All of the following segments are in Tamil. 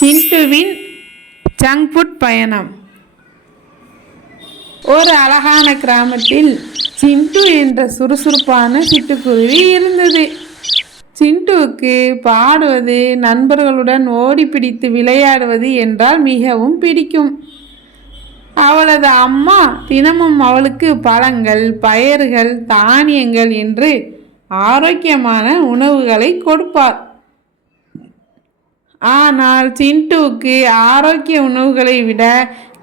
சிண்டுவின் ஜங்க் ஃபுட் பயணம். ஒரு அழகான கிராமத்தில் சிண்டு என்ற சுறுசுறுப்பான சிட்டுக்குருவி இருந்தது. சிண்டுவுக்கு பாடுவது, நண்பர்களுடன் ஓடி பிடித்து விளையாடுவது என்றால் மிகவும் பிடிக்கும். அவளது அம்மா தினமும் அவளுக்கு பழங்கள், பயறுகள், தானியங்கள் என்று ஆரோக்கியமான உணவுகளை கொடுப்பார். ஆனால் சிண்டுவுக்கு ஆரோக்கிய உணவுகளை விட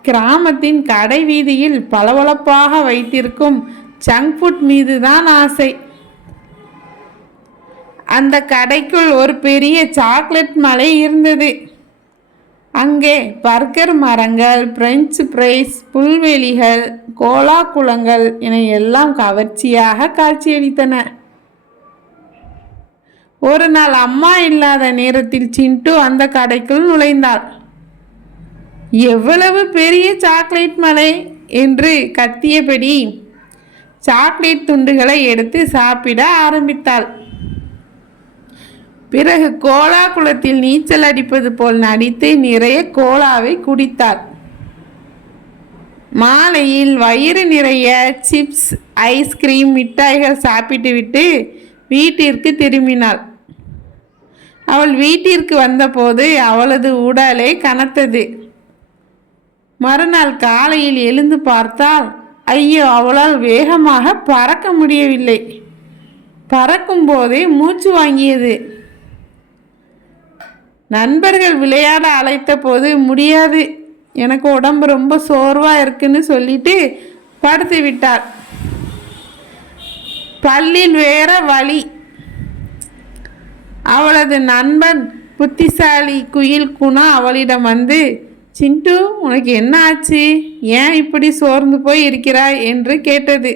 கிராமத்தின் கடை வீதியில் பளபளப்பாக வைத்திருக்கும் ஜங்க் ஃபுட் மீது தான் ஆசை. அந்த கடைக்குள் ஒரு பெரிய சாக்லேட் மலை இருந்தது. அங்கே பர்கர் மரங்கள், பிரெஞ்சு ஃப்ரைஸ், புல்வெளிகள், கோலா குளங்கள் என எல்லாம் கவர்ச்சியாக காட்சியளித்தன. ஒரு நாள் அம்மா இல்லாத நேரத்தில் சிண்டு அந்த கடைக்குள் நுழைந்தாள். எவ்வளவு பெரிய சாக்லேட் மலை என்று கத்தியபடி சாக்லேட் துண்டுகளை எடுத்து சாப்பிட ஆரம்பித்தாள். பிறகு கோலா குளத்தில் நீச்சல் அடிப்பது போல் நடித்து நிறைய கோலாவை குடித்தாள். மாலையில் வயிறு நிறைய சிப்ஸ், ஐஸ்கிரீம், மிட்டாய்கள் சாப்பிட்டுவிட்டு வீட்டிற்கு திரும்பினாள். அவள் வீட்டிற்கு வந்தபோது அவளது உடலே கனத்தது. மறுநாள் காலையில் எழுந்து பார்த்தால் ஐயோ, அவளால் வேகமாக பறக்க முடியவில்லை. பறக்கும் போதே மூச்சு வாங்கியது. நண்பர்கள் விளையாட அழைத்த போது முடியாது, எனக்கு உடம்பு ரொம்ப சோர்வாக இருக்குன்னு சொல்லிட்டு படுத்து விட்டார். பல்லில் வேற வலி. அவளது நண்பன் புத்திசாலி குயில் குணா அவளிடம் வந்து, சிண்டு, உனக்கு என்ன ஆச்சு? ஏன் இப்படி சோர்ந்து போய் இருக்கிறாய் என்று கேட்டது.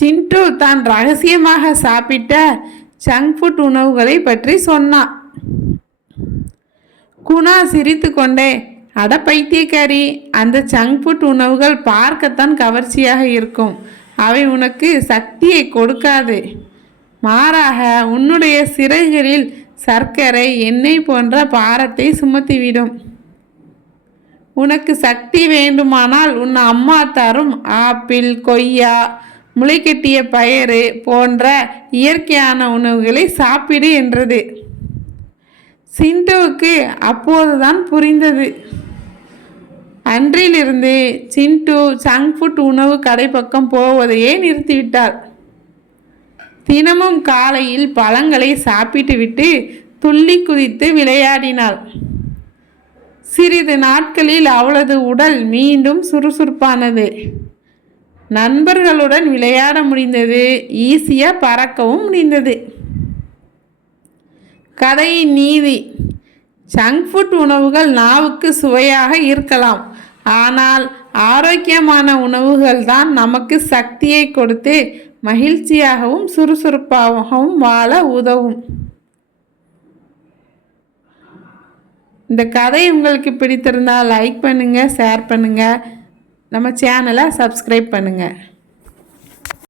சிண்டு தான் ரகசியமாக சாப்பிட்ட ஜங்க் ஃபுட் உணவுகளை பற்றி சொன்னான். குணா சிரித்து கொண்டே, அட பைத்தியக்காரி, அந்த ஜங்க் ஃபுட் உணவுகள் பார்க்கத்தான் கவர்ச்சியாக இருக்கும். அவை உனக்கு சக்தியை கொடுக்காது. மாறாக உன்னுடைய சிறைகளில் சர்க்கரை, எண்ணெய் போன்ற பாரத்தை சுமத்திவிடும். உனக்கு சக்தி வேண்டுமானால் உன் அம்மா தரும் ஆப்பிள், கொய்யா, முளைக்கட்டிய பயறு போன்ற இயற்கையான உணவுகளை சாப்பிடு என்றது. சிண்டுவுக்கு அப்போதுதான் புரிந்தது. அன்றிலிருந்து சிண்டு ஜங்க் ஃபுட் உணவு கடை பக்கம் போவதையே நிறுத்திவிட்டார். தினமும் காலையில் பழங்களை சாப்பிட்டுவிட்டு துள்ளி குதித்து விளையாடினாள். சிறிது நாட்களில் அவளது உடல் மீண்டும் சுறுசுறுப்பானது. நண்பர்களுடன் விளையாட முடிந்தது, ஈஸியாக பறக்கவும் முடிந்தது. கதையின் நீதி: ஜங்க் ஃபுட் உணவுகள் நாவுக்கு சுவையாக இருக்கலாம், ஆனால் ஆரோக்கியமான உணவுகள் தான் நமக்கு சக்தியை கொடுத்து மகிழ்ச்சியாகவும் சுறுசுறுப்பாகவும் வாழ உதவும். இந்த கதை உங்களுக்கு பிடித்திருந்தால் லைக் பண்ணுங்கள், ஷேர் பண்ணுங்கள், நம்ம சேனலை சப்ஸ்கிரைப் பண்ணுங்கள்.